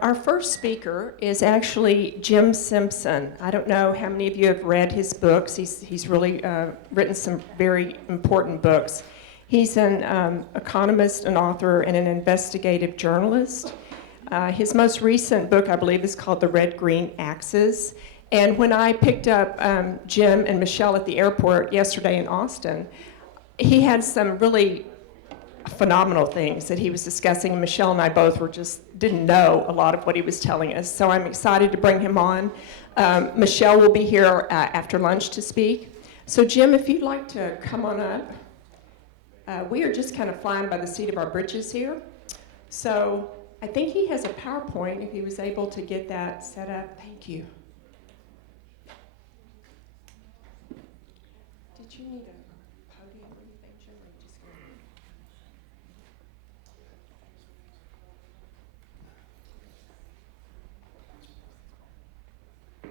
Our first speaker is actually Jim Simpson. I don't know how many of you have read his books. He's really written some very important books. He's an economist, an author, and an investigative journalist. His most recent book, I believe, is called The Red-Green Axis. And when I picked up Jim and Michelle at the airport yesterday in Austin, he had some really phenomenal things that he was discussing. Michelle and I both didn't know a lot of what he was telling us. So I'm excited to bring him on. Michelle will be here after lunch to speak. So Jim, if you'd like to come on up. We are just kind of flying by the seat of our britches here. So I think he has a PowerPoint if he was able to get that set up. Thank you. Did you need a podium or anything, Jim? Or you just gonna...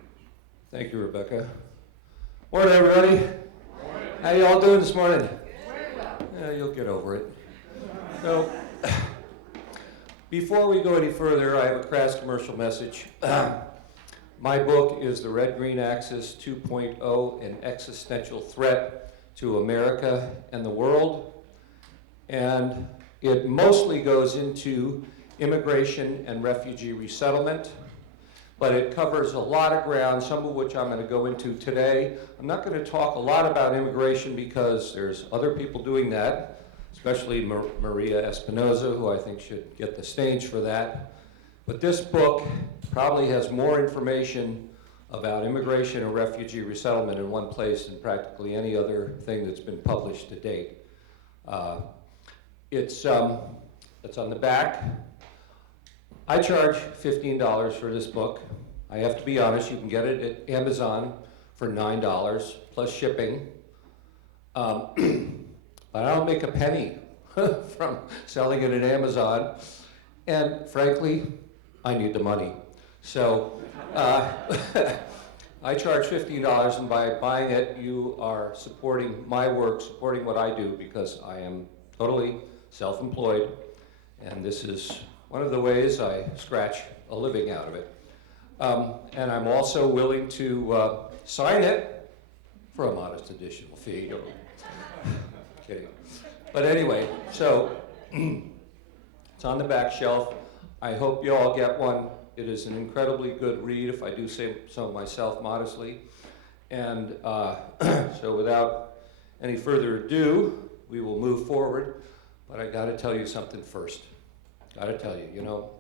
Thank you, Rebecca. Morning, everybody. Morning. How you all doing this morning? Very well. Yeah, you'll get over it. So, before we go any further, I have a crass commercial message. My book is The Red-Green Axis 2.0, an existential threat to America and the world. And it mostly goes into immigration and refugee resettlement. But it covers a lot of ground, some of which I'm going to go into today. I'm not going to talk a lot about immigration because there's other people doing that, especially Maria Espinoza, who I think should get the stage for that. But this book probably has more information about immigration and refugee resettlement in one place than practically any other thing that's been published to date. It's on the back. I charge $15 for this book. I have to be honest, you can get it at Amazon for $9 plus shipping. But I don't make a penny from selling it at Amazon. And frankly, I need the money. So I charge $15, and by buying it, you are supporting my work, supporting what I do, because I am totally self-employed, and this is one of the ways I scratch a living out of it. And I'm also willing to sign it for a modest additional fee. Kidding. But anyway, so it's on the back shelf. I hope you all get one. It is an incredibly good read, if I do say so myself modestly. And so without any further ado, we will move forward. But I gotta tell you something first. Gotta tell you, you know,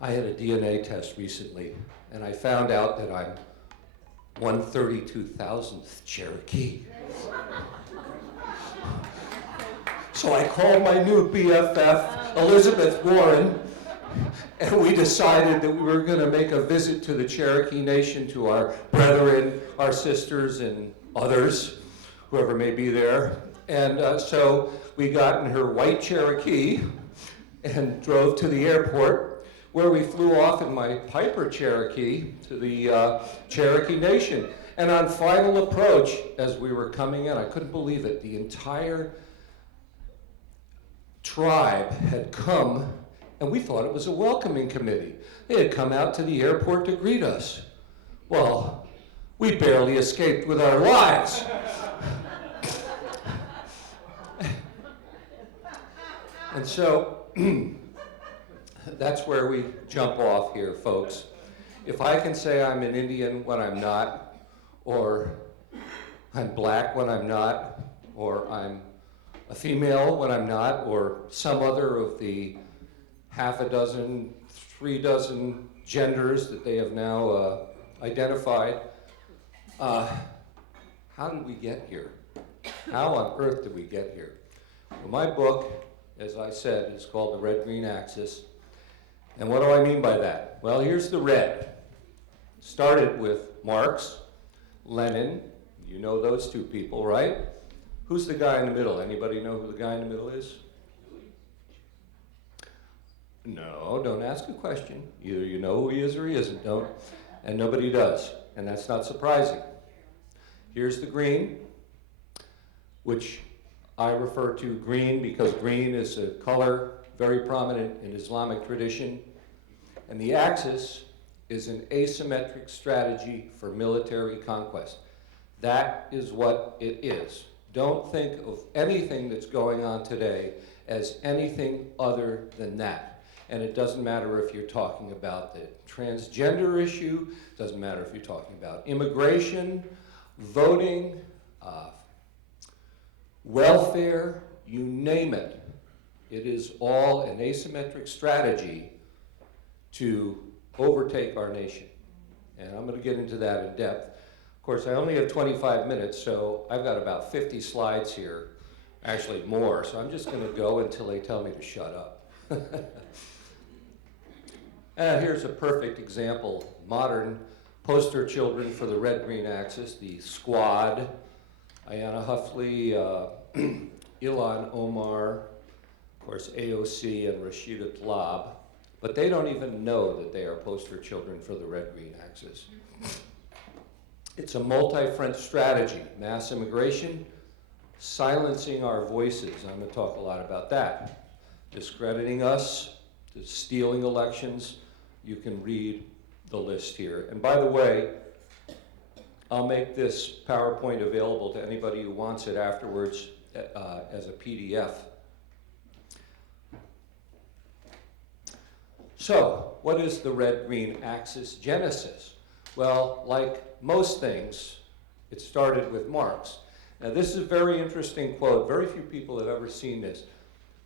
I had a DNA test recently, and I found out that I'm 132,000th Cherokee. So I called my new BFF, Elizabeth Warren, and we decided that we were gonna make a visit to the Cherokee Nation, to our brethren, our sisters, and others, whoever may be there. And so we got in her white Cherokee and drove to the airport, where we flew off in my Piper Cherokee to the Cherokee Nation. And on final approach, as we were coming in, I couldn't believe it, the entire tribe had come, and we thought it was a welcoming committee. They had come out to the airport to greet us. Well, we barely escaped with our lives. And so, that's where we jump off here, folks. If I can say I'm an Indian when I'm not, or I'm black when I'm not, or I'm a female when I'm not, or some other of the half a dozen, 3 dozen genders that they have now identified, how did we get here? How on earth did we get here? Well, my book, as I said, is called The Red-Green Axis. And what do I mean by that? Well, here's the red. Started with Marx, Lenin, you know those two people, right? Who's the guy in the middle? Anybody know who the guy in the middle is? No, don't ask a question. Either you know who he is or he isn't, don't. And nobody does, and that's not surprising. Here's the green, which I refer to green because green is a color very prominent in Islamic tradition. And the axis is an asymmetric strategy for military conquest. That is what it is. Don't think of anything that's going on today as anything other than that. And it doesn't matter if you're talking about the transgender issue, doesn't matter if you're talking about immigration, voting, welfare, you name it. It is all an asymmetric strategy to overtake our nation. And I'm going to get into that in depth. Of course, I only have 25 minutes, so I've got about 50 slides here, actually more, so I'm just going to go until they tell me to shut up. Here's a perfect example. Modern poster children for the red-green axis, the Squad, Ayanna Huffley, Ilhan Omar, of course AOC and Rashida Tlaib, but they don't even know that they are poster children for the red-green axis. It's a multi-front strategy. Mass immigration, silencing our voices. I'm going to talk a lot about that. Discrediting us, stealing elections. You can read the list here. And by the way, I'll make this PowerPoint available to anybody who wants it afterwards as a PDF. So, what is the red-green axis genesis? Well, like most things, it started with Marx. Now, this is a very interesting quote. Very few people have ever seen this.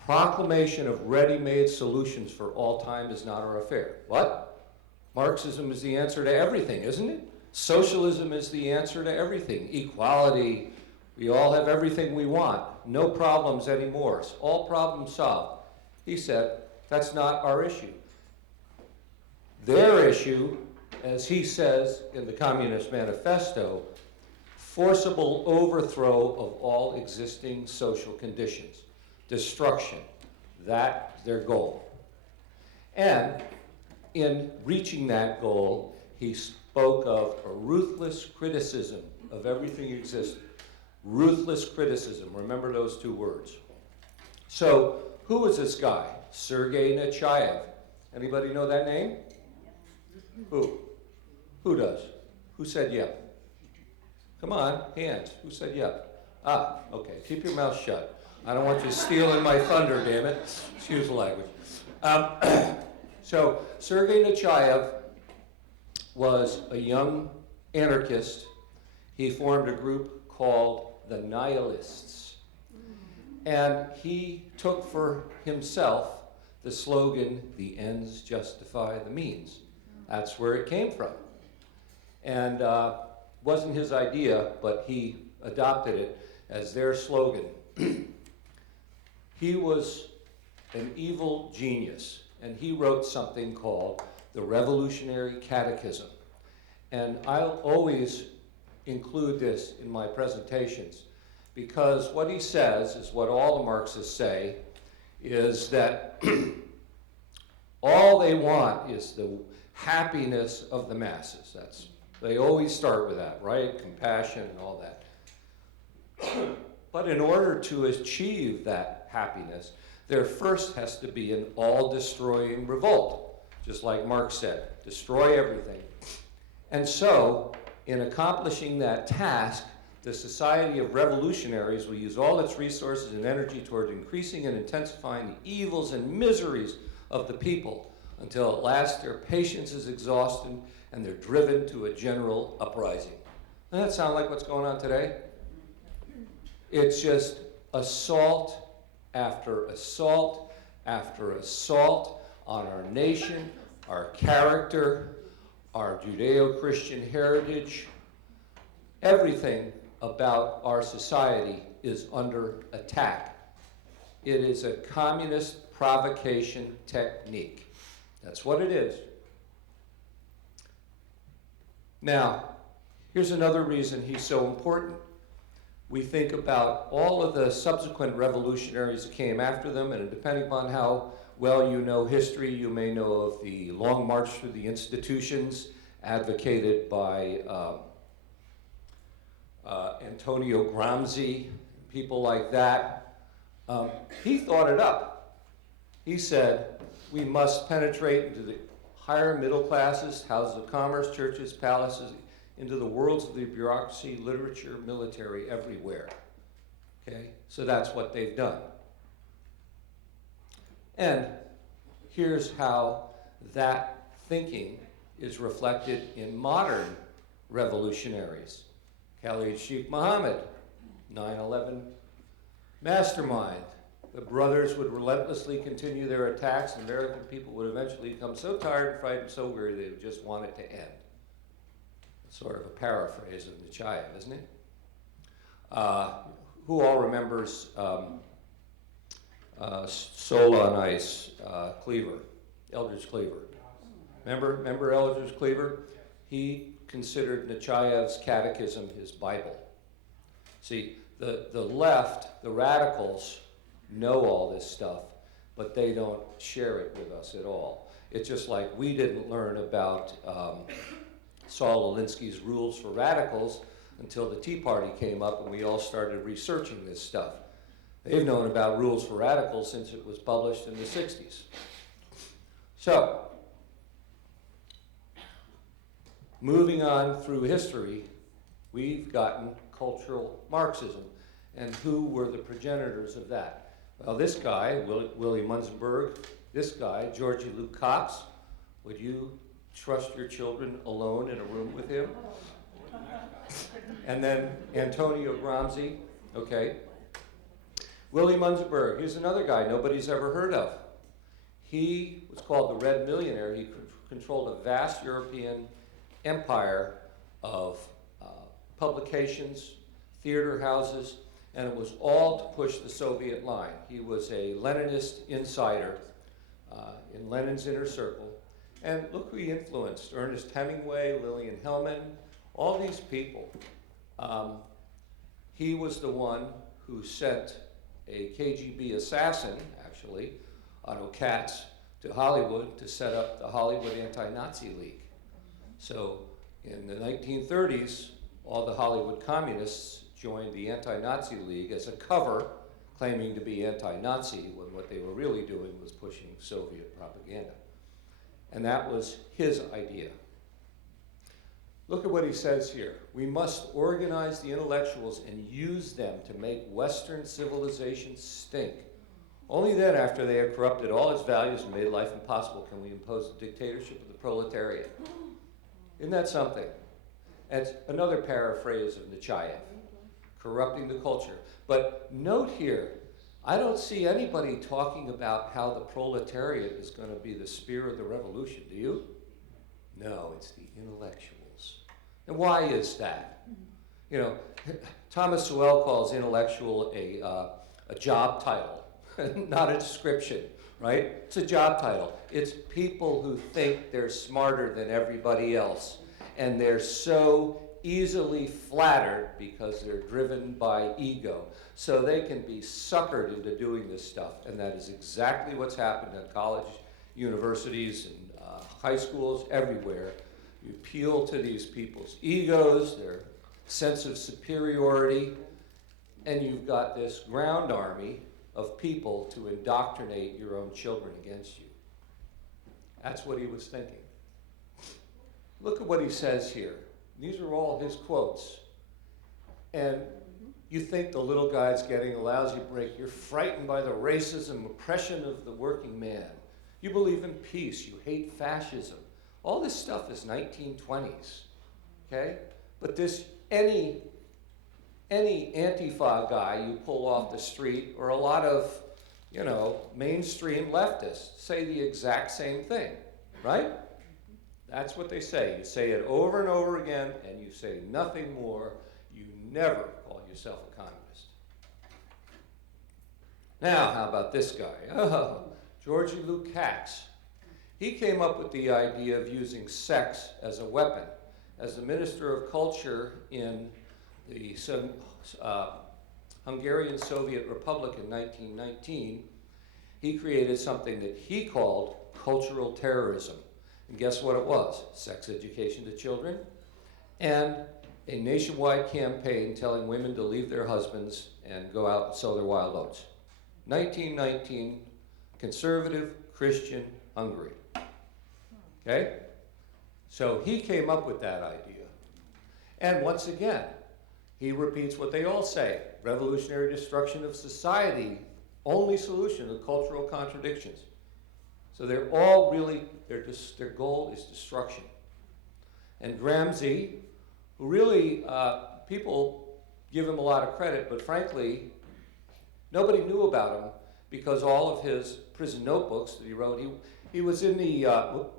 Proclamation of ready-made solutions for all time is not our affair. What? Marxism is the answer to everything, isn't it? Socialism is the answer to everything. Equality, we all have everything we want. No problems anymore. All problems solved. He said, that's not our issue. Their issue, as he says in the Communist Manifesto, forcible overthrow of all existing social conditions. Destruction. That's their goal. And in reaching that goal, he spoke of a ruthless criticism of everything existing. Ruthless criticism. Remember those two words. So, who is this guy? Sergei Nechayev. Anybody know that name? Who? Who does? Who said yep? Come on, hands. Who said yep? Ah, okay. Keep your mouth shut. I don't want you stealing my thunder, damn it. Excuse the language. So, Sergei Nechayev was a young anarchist. He formed a group called the Nihilists. And he took for himself the slogan, the ends justify the means. That's where it came from. And wasn't his idea, but he adopted it as their slogan. He was an evil genius, and he wrote something called the Revolutionary Catechism. And I'll always include this in my presentations, because what he says is what all the Marxists say, is that all they want is the happiness of the masses. They always start with that, right? Compassion and all that. But in order to achieve that happiness, there first has to be an all-destroying revolt, just like Marx said, destroy everything. And so, in accomplishing that task, the Society of Revolutionaries will use all its resources and energy toward increasing and intensifying the evils and miseries of the people until at last their patience is exhausted and they're driven to a general uprising. Doesn't that sound like what's going on today? It's just assault after assault after assault on our nation, our character, our Judeo-Christian heritage. Everything about our society is under attack. It is a communist provocation technique. That's what it is. Now, here's another reason he's so important. We think about all of the subsequent revolutionaries that came after them, and depending upon how well you know history, you may know of the Long March Through the Institutions, advocated by Antonio Gramsci, people like that. He thought it up. He said, we must penetrate into the higher middle classes, houses of commerce, churches, palaces, into the worlds of the bureaucracy, literature, military, everywhere. Okay? So that's what they've done. And here's how that thinking is reflected in modern revolutionaries. Khalid Sheikh Mohammed, 9/11 mastermind. The brothers would relentlessly continue their attacks, and American people would eventually become so tired and frightened, so weary, they would just want it to end. Sort of a paraphrase of Nechayev, isn't it? Who all remembers Soul on Ice, Cleaver, Eldridge Cleaver? Remember Eldridge Cleaver? He considered Nechayev's catechism his Bible. See, the left, the radicals, know all this stuff, but they don't share it with us at all. It's just like we didn't learn about Saul Alinsky's Rules for Radicals until the Tea Party came up and we all started researching this stuff. They've known about Rules for Radicals since it was published in the 60s. So, moving on through history, we've gotten cultural Marxism. And who were the progenitors of that? Well, this guy, Willie Munzenberg, this guy, Georgie Luke Cox, would you trust your children alone in a room with him? And then Antonio Gramsci, okay. Willie Munzenberg, here's another guy nobody's ever heard of. He was called the Red Millionaire. He controlled a vast European empire of publications, theater houses, and it was all to push the Soviet line. He was a Leninist insider in Lenin's inner circle. And look who he influenced: Ernest Hemingway, Lillian Hellman, all these people. He was the one who sent a KGB assassin, actually, Otto Katz, to Hollywood to set up the Hollywood Anti-Nazi League. So in the 1930s, all the Hollywood communists joined the Anti-Nazi League as a cover, claiming to be anti-Nazi, when what they were really doing was pushing Soviet propaganda. And that was his idea. Look at what he says here. We must organize the intellectuals and use them to make Western civilization stink. Only then, after they have corrupted all its values and made life impossible, can we impose the dictatorship of the proletariat. Isn't that something? It's another paraphrase of Nechayev, corrupting the culture. But note here, I don't see anybody talking about how the proletariat is going to be the spear of the revolution, do you? No, it's the intellectuals. And why is that? You know, Thomas Sowell calls intellectual a job title, not a description, right? It's a job title. It's people who think they're smarter than everybody else, and they're so easily flattered because they're driven by ego. So they can be suckered into doing this stuff, and that is exactly what's happened at college, universities, and high schools, everywhere. You appeal to these people's egos, their sense of superiority, and you've got this ground army of people to indoctrinate your own children against you. That's what he was thinking. Look at what he says here. These are all his quotes. And you think the little guy's getting a lousy break. You're frightened by the racism, oppression of the working man. You believe in peace. You hate fascism. All this stuff is 1920s, okay? But this, any Antifa guy you pull off the street, or a lot of, you know, mainstream leftists say the exact same thing, right? That's what they say. You say it over and over again, and you say nothing more. You never call yourself a communist. Now, how about this guy? Oh, Georgie Luke Katz. He came up with the idea of using sex as a weapon. As the Minister of Culture in the Hungarian Soviet Republic in 1919, he created something that he called cultural terrorism. And guess what it was? Sex education to children, and a nationwide campaign telling women to leave their husbands and go out and sow their wild oats. 1919, conservative Christian Hungary. Okay? So he came up with that idea. And once again, he repeats what they all say: revolutionary destruction of society, only solution to cultural contradictions. So they're all really, their goal is destruction. And Gramsci, who really, people give him a lot of credit, but frankly, nobody knew about him because all of his prison notebooks that he wrote, he was in the, oh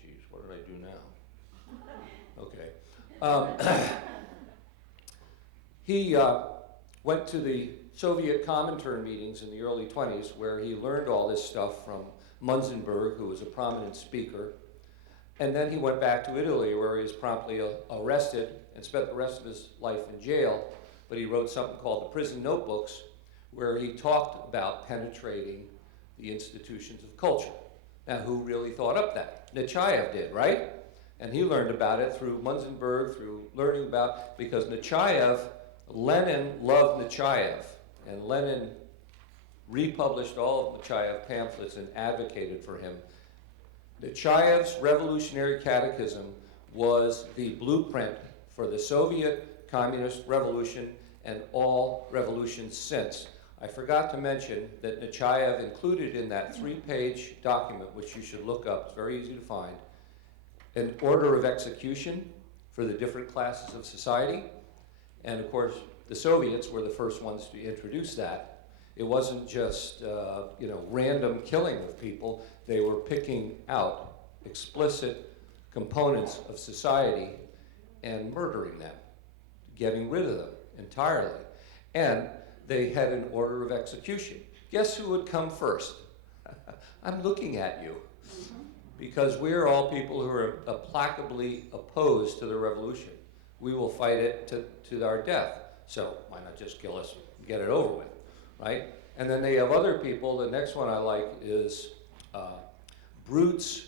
geez, what did I do now? Okay. He went to the Soviet Comintern meetings in the early 20s where he learned all this stuff from Munzenberg, who was a prominent speaker. And then he went back to Italy where he was promptly arrested and spent the rest of his life in jail. But he wrote something called the Prison Notebooks, where he talked about penetrating the institutions of culture. Now, who really thought up that? Nechayev did, right? And he learned about it through Munzenberg, through learning about, because Nechayev, Lenin loved Nechayev, and Lenin republished all of Nechayev pamphlets and advocated for him. Nechayev's Revolutionary Catechism was the blueprint for the Soviet Communist Revolution and all revolutions since. I forgot to mention that Nechayev included in that 3-page document, which you should look up, it's very easy to find, an order of execution for the different classes of society. And of course, the Soviets were the first ones to introduce that. It wasn't just random killing of people. They were picking out explicit components of society and murdering them, getting rid of them entirely. And they had an order of execution. Guess who would come first? I'm looking at you. Because we're all people who are implacably opposed to the revolution. We will fight it to our death. So why not just kill us and get it over with, right? And then they have other people. The next one I like is brutes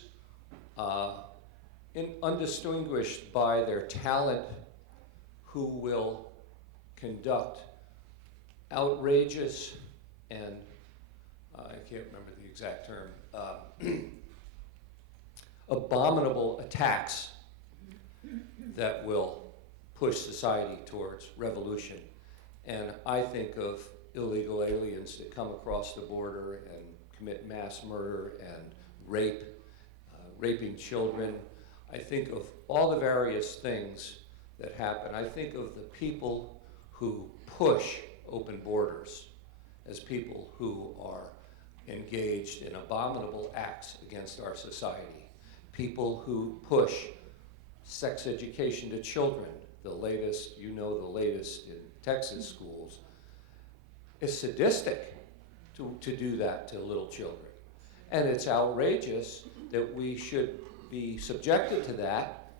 undistinguished by their talent, who will conduct outrageous and I can't remember the exact term, abominable attacks that will push society towards revolution. And I think of illegal aliens that come across the border and commit mass murder and rape, raping children. I think of all the various things that happen. I think of the people who push open borders as people who are engaged in abominable acts against our society. People who push sex education to children, the latest in Texas schools. It's sadistic to do that to little children. And it's outrageous that we should be subjected to that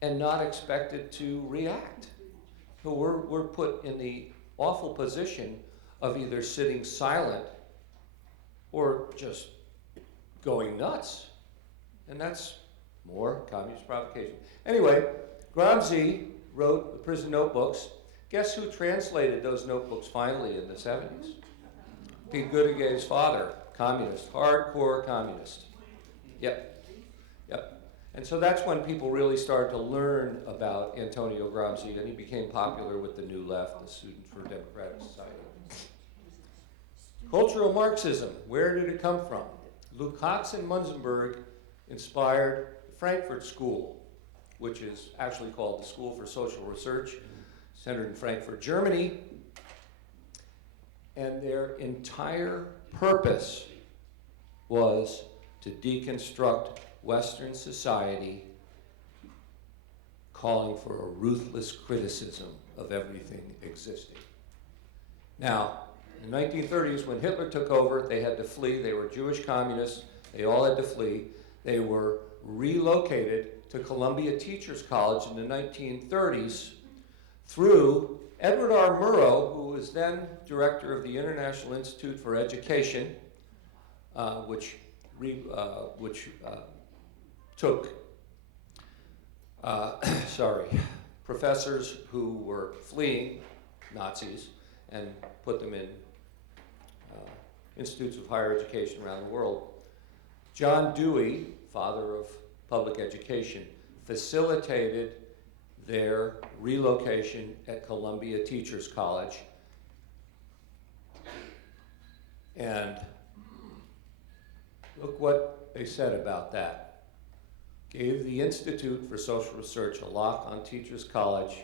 and not expected to react. So we're put in the awful position of either sitting silent or just going nuts. And that's more communist provocation. Anyway, Gramsci wrote the Prison Notebooks. Guess who translated those notebooks finally in the 70s? Pete Goodegay's father, communist, hardcore communist. Yep. And so that's when people really started to learn about Antonio Gramsci, and he became popular with the New Left, the Students for Democratic Society. Cultural Marxism, where did it come from? Lukács and Munzenberg inspired the Frankfurt School, which is actually called the School for Social Research, centered in Frankfurt, Germany. And their entire purpose was to deconstruct Western society, calling for a ruthless criticism of everything existing. Now, in the 1930s, when Hitler took over, they had to flee. They were Jewish communists. They all had to flee. They were relocated to Columbia Teachers College in the 1930s through Edward R. Murrow, who was then director of the International Institute for Education, which took professors who were fleeing Nazis and put them institutes of higher education around the world. John Dewey, father of public education, facilitated their relocation at Columbia Teachers College. And look what they said about that. Gave the Institute for Social Research a lock on Teachers College.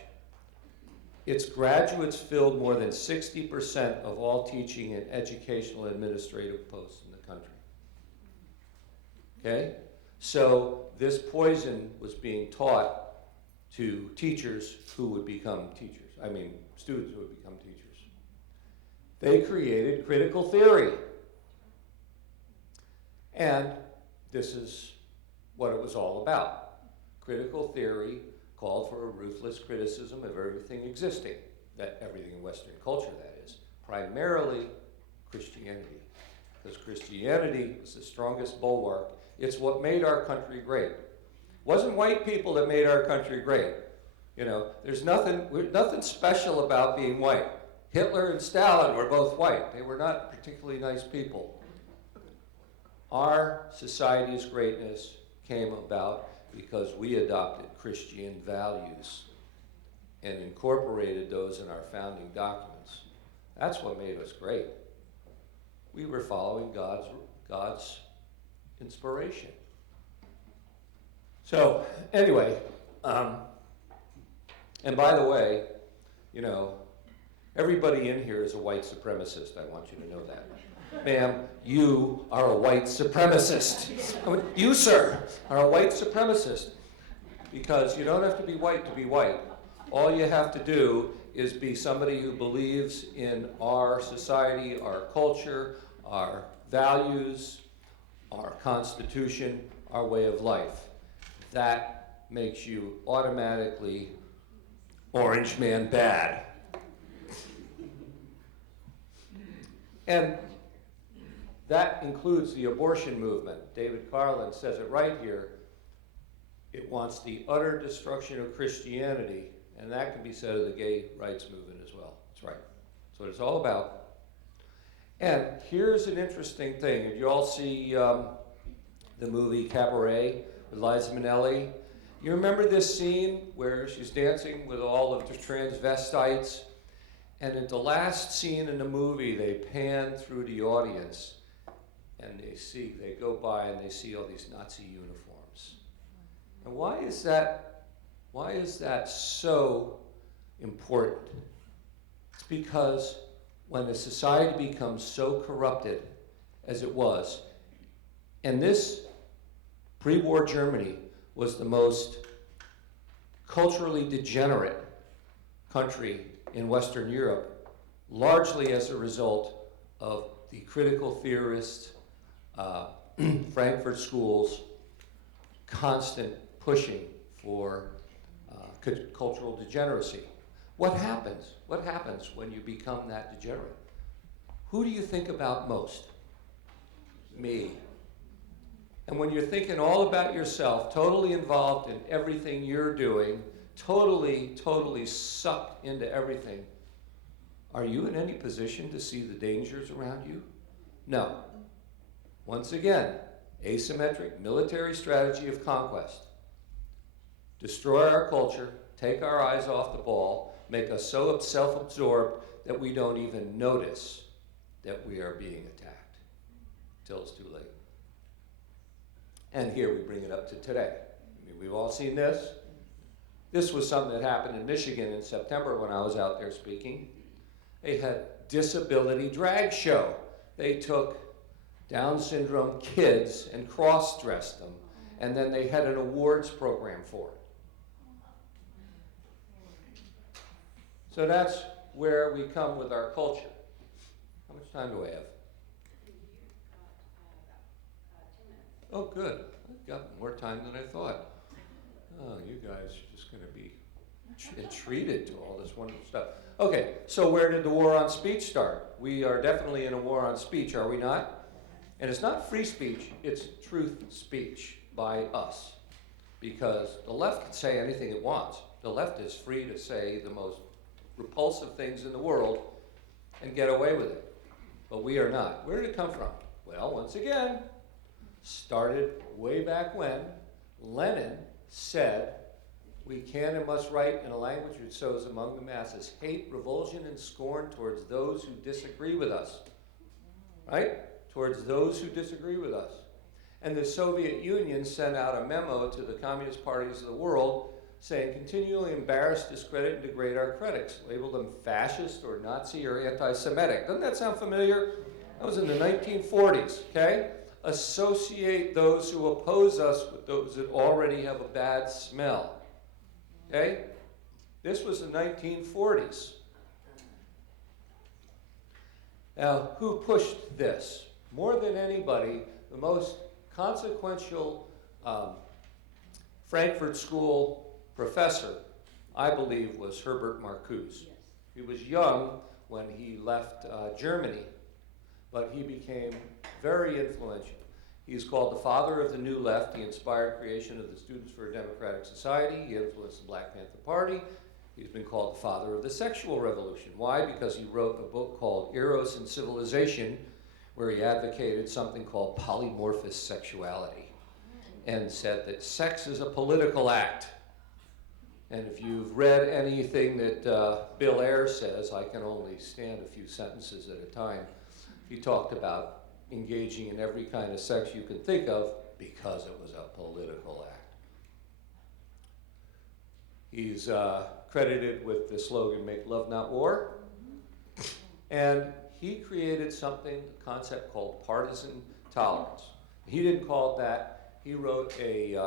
Its graduates filled more than 60% of all teaching and educational administrative posts in the country. Okay? So this poison was being taught to teachers who would become teachers. I mean, students who would become teachers. They created critical theory. And this is what it was all about. Critical theory called for a ruthless criticism of everything existing, that everything in Western culture, that is, primarily Christianity. Because Christianity was the strongest bulwark. It's what made our country great. It wasn't white people that made our country great. You know, there's nothing special about being white. Hitler and Stalin were both white. They were not particularly nice people. Our society's greatness came about because we adopted Christian values and incorporated those in our founding documents. That's what made us great. We were following God's inspiration. So anyway, and by the way, you know, everybody in here is a white supremacist. I want you to know that. Ma'am, you are a white supremacist. You, sir, are a white supremacist. Because you don't have to be white. All you have to do is be somebody who believes in our society, our culture, our values, our Constitution, our way of life. That makes you automatically orange man bad. And that includes the abortion movement. David Carlin says it right here. It wants the utter destruction of Christianity, and that can be said of the gay rights movement as well. That's right. That's what it's all about. And here's an interesting thing. Did you all see the movie Cabaret with Liza Minnelli? You remember this scene where she's dancing with all of the transvestites? And at the last scene in the movie, they pan through the audience and they go by and they see all these Nazi uniforms. And why is that so important? It's because when a society becomes so corrupted as it was, and this pre-war Germany was the most culturally degenerate country in Western Europe, largely as a result of the critical theorists, Frankfurt schools, constant pushing for cultural degeneracy. What happens? What happens when you become that degenerate? Who do you think about most? Me. And when you're thinking all about yourself, totally involved in everything you're doing, totally sucked into everything, are you in any position to see the dangers around you? No. Once again, asymmetric military strategy of conquest. Destroy our culture, take our eyes off the ball, make us so self-absorbed that we don't even notice that we are being attacked until it's too late. And here we bring it up to today. I mean, we've all seen this. This was something that happened in Michigan in September when I was out there speaking. They had disability drag show. They took Down syndrome kids and cross-dressed them, and then they had an awards program for it. So that's where we come with our culture. How much time do I have? Oh, good. I've got more time than I thought. Oh, you guys are just going to be treated to all this wonderful stuff. Okay, so where did the war on speech start? We are definitely in a war on speech, are we not? And it's not free speech, it's truth speech by us. Because the left can say anything it wants. The left is free to say the most repulsive things in the world and get away with it. but we are not. Where did it come from? Well, once again, started way back when Lenin said, we can and must write in a language which sows among the masses hate, revulsion, and scorn towards those who disagree with us. Right? Towards those who disagree with us. And the Soviet Union sent out a memo to the communist parties of the world saying, continually embarrass, discredit, and degrade our critics. Label them fascist or Nazi or anti-Semitic. Doesn't that sound familiar? That was in the 1940s, okay? Associate those who oppose us with those that already have a bad smell. Okay? This was the 1940s. Now, who pushed this? More than anybody, the most consequential Frankfurt School professor, I believe, was Herbert Marcuse. Yes. He was young when he left Germany, but he became very influential. He's called the father of the New Left. He inspired creation of the Students for a Democratic Society. He influenced the Black Panther Party. He's been called the father of the sexual revolution. Why? Because he wrote a book called Eros and Civilization, where he advocated something called polymorphous sexuality and said that sex is a political act. And if you've read anything that Bill Ayers says, I can only stand a few sentences at a time. He talked about engaging in every kind of sex you can think of because it was a political act. He's credited with the slogan, make love, not war. And he created something, a concept called partisan tolerance. He didn't call it that. He wrote a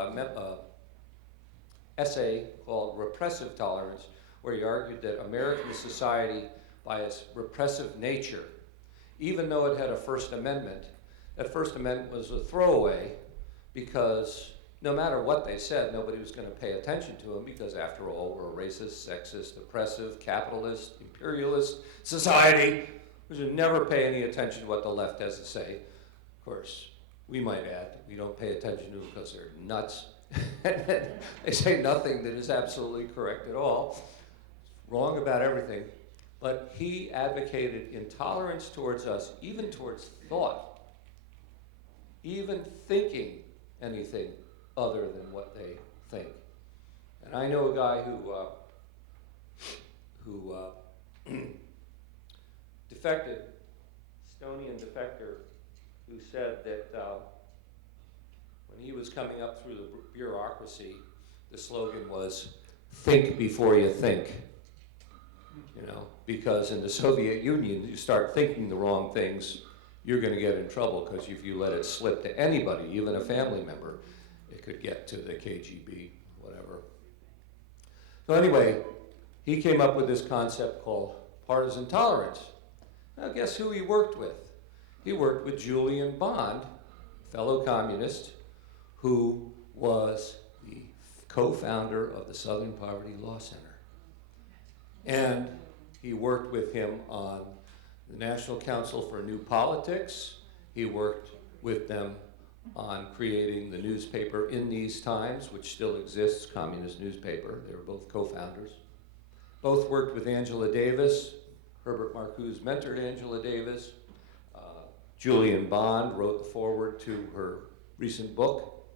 essay called Repressive Tolerance, where he argued that American society, by its repressive nature, even though it had a First Amendment, that First Amendment was a throwaway because no matter what they said, nobody was going to pay attention to them because, after all, we're a racist, sexist, oppressive, capitalist, imperialist society. We should never pay any attention to what the left has to say. Of course, we might add, we don't pay attention to them because they're nuts. They say nothing that is absolutely correct at all. Wrong about everything. But he advocated intolerance towards us, even towards thought, even thinking anything other than what they think. And I know a guy who defected, Estonian defector, who said that when he was coming up through the bureaucracy, the slogan was, think before you think. You know, because in the Soviet Union, you start thinking the wrong things, you're going to get in trouble, because if you let it slip to anybody, even a family member, it could get to the KGB, whatever. So anyway, he came up with this concept called partisan tolerance. Now guess who he worked with? He worked with Julian Bond, fellow communist, who was the co-founder of the Southern Poverty Law Center. And he worked with him on the National Council for New Politics. He worked with them on creating the newspaper In These Times, which still exists, communist newspaper. They were both co-founders. Both worked with Angela Davis. Herbert Marcuse mentored Angela Davis. Julian Bond wrote the foreword to her recent book.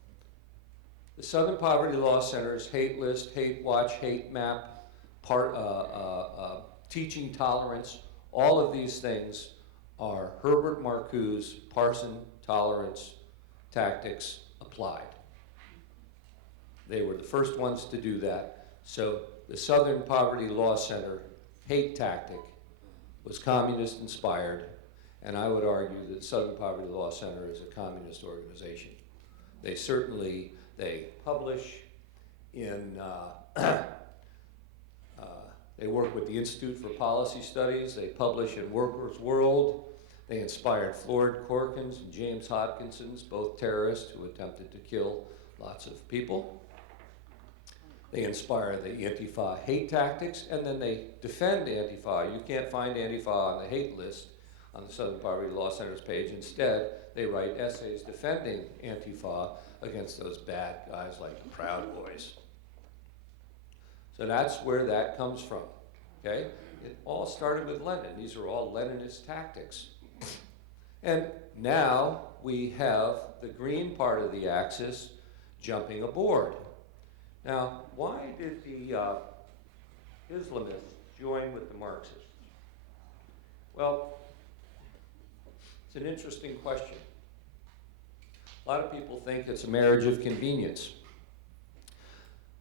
The Southern Poverty Law Center's Hate List, Hate Watch, Hate Map, teaching tolerance, all of these things are Herbert Marcuse partisan tolerance tactics applied. They were the first ones to do that. So the Southern Poverty Law Center hate tactic was communist inspired, and I would argue that Southern Poverty Law Center is a communist organization. They publish in they work with the Institute for Policy Studies. They publish in Workers' World. They inspired Floyd Corkins and James Hodgkinson's, both terrorists who attempted to kill lots of people. They inspire the Antifa hate tactics, and then they defend Antifa. You can't find Antifa on the hate list on the Southern Poverty Law Center's page. Instead, they write essays defending Antifa against those bad guys like the Proud Boys. So that's where that comes from, okay? It all started with Lenin. These are all Leninist tactics. And now we have the green part of the axis jumping aboard. Now, why did the Islamists join with the Marxists? Well, it's an interesting question. A lot of people think it's a marriage of convenience.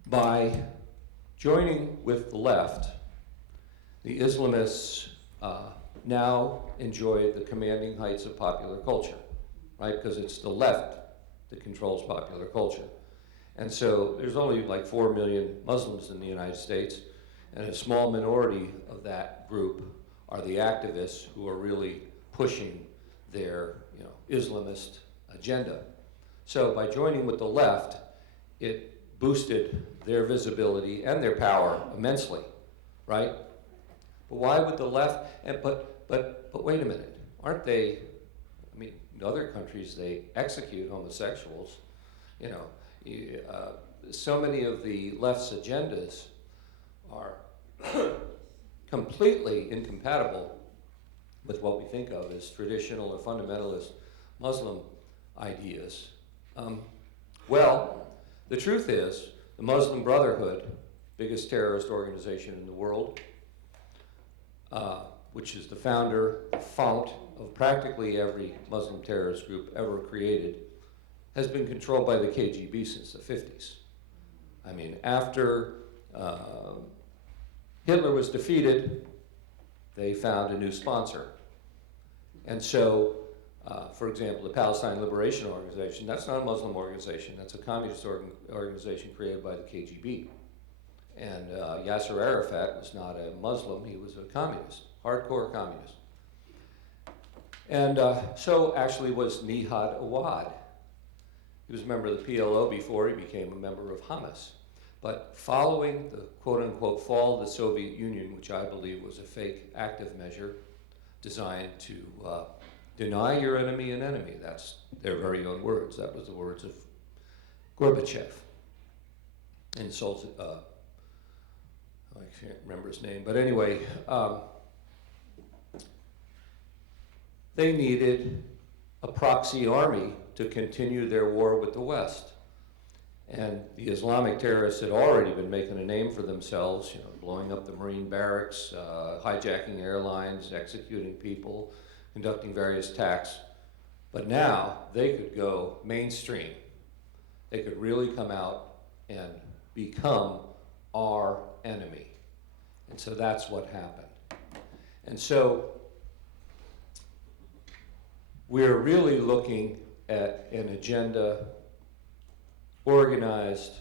By joining with the left, the Islamists now enjoy the commanding heights of popular culture, right? Because it's the left that controls popular culture. And so there's only like 4 million Muslims in the United States, and a small minority of that group are the activists who are really pushing their, Islamist agenda. So by joining with the left, it boosted their visibility and their power immensely, right? But why would the left? But wait a minute, aren't they? I mean, in other countries they execute homosexuals. So many of the left's agendas are completely incompatible with what we think of as traditional or fundamentalist Muslim ideas. Well, the truth is, the Muslim Brotherhood, biggest terrorist organization in the world, which is the fount of practically every Muslim terrorist group ever created, has been controlled by the KGB since the 50s. I mean, after Hitler was defeated, they found a new sponsor. And so, for example, the Palestine Liberation Organization, that's not a Muslim organization, that's a communist organization created by the KGB. And Yasser Arafat was not a Muslim, he was a communist, hardcore communist. And so actually was Nihad Awad. He was a member of the PLO before he became a member of Hamas. But following the quote-unquote fall of the Soviet Union, which I believe was a fake active measure designed to deny your enemy an enemy, that's their very own words. That was the words of Gorbachev. And I can't remember his name, but anyway, they needed a proxy army to continue their war with the West. And the Islamic terrorists had already been making a name for themselves, blowing up the Marine barracks, hijacking airlines, executing people, conducting various attacks. But now they could go mainstream. They could really come out and become our enemy. And so that's what happened. And so we're really looking at an agenda organized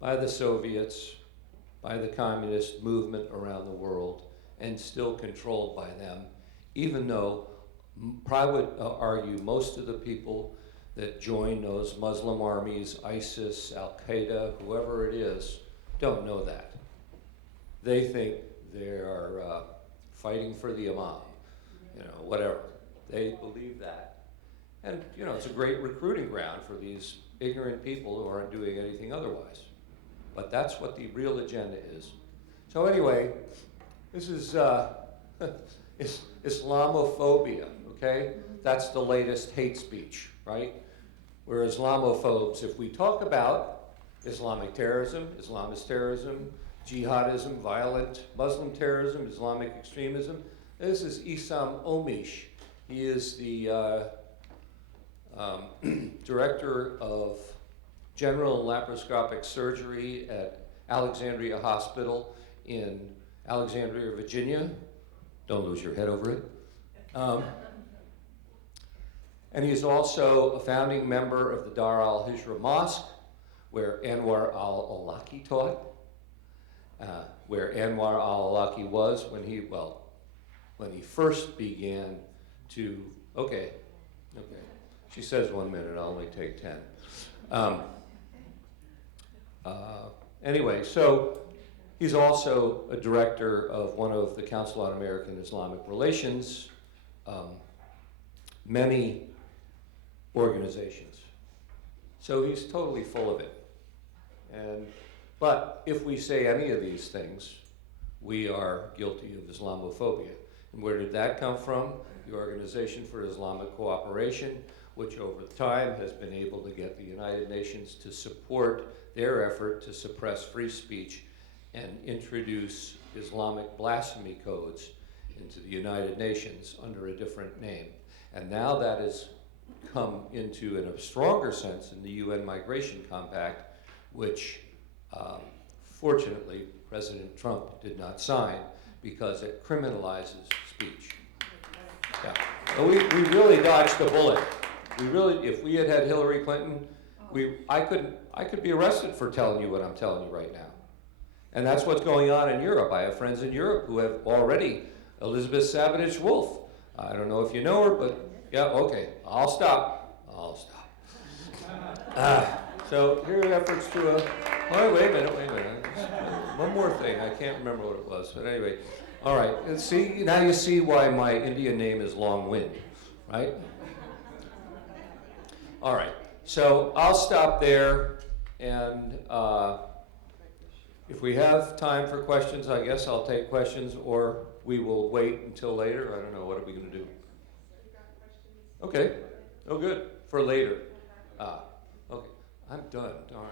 by the Soviets, by the communist movement around the world, and still controlled by them, even though I would argue most of the people that join those Muslim armies, ISIS, Al-Qaeda, whoever it is, don't know that. They think they are fighting for the Imam, whatever. They believe that. And, it's a great recruiting ground for these ignorant people who aren't doing anything otherwise. But that's what the real agenda is. So anyway, this is Islamophobia, okay? That's the latest hate speech, right? We're Islamophobes. If we talk about Islamic terrorism, Islamist terrorism, jihadism, violent Muslim terrorism, Islamic extremism, this is Issam Omish. He is the director of general and laparoscopic surgery at Alexandria Hospital in Alexandria, Virginia. Don't lose your head over it. And he's also a founding member of the Dar al-Hijra Mosque, where Anwar al-Awlaki taught, where Anwar al-Awlaki was when he first began to, okay. She says 1 minute, I'll only take 10. Anyway, so he's also a director of one of the Council on American Islamic Relations, many organizations. So he's totally full of it. But if we say any of these things, we are guilty of Islamophobia. And where did that come from? The Organization for Islamic Cooperation, which over time has been able to get the United Nations to support their effort to suppress free speech and introduce Islamic blasphemy codes into the United Nations under a different name. And now that has come into in a stronger sense in the UN Migration Compact, which fortunately President Trump did not sign because it criminalizes speech. Yeah. But we really dodged a bullet. We really, if we had had Hillary Clinton, I could be arrested for telling you what I'm telling you right now. And that's what's going on in Europe. I have friends in Europe who have already, Elizabeth Savage-Wolf. I don't know if you know her, but yeah, okay, I'll stop. So here are efforts to oh, wait a minute. One more thing, I can't remember what it was, but anyway. All right, and see, now you see why my Indian name is Long Wind, right? All right, so I'll stop there, and if we have time for questions, I guess I'll take questions, or we will wait until later. I don't know, what are we gonna do? Okay, oh good, for later. Okay, I'm done, darn.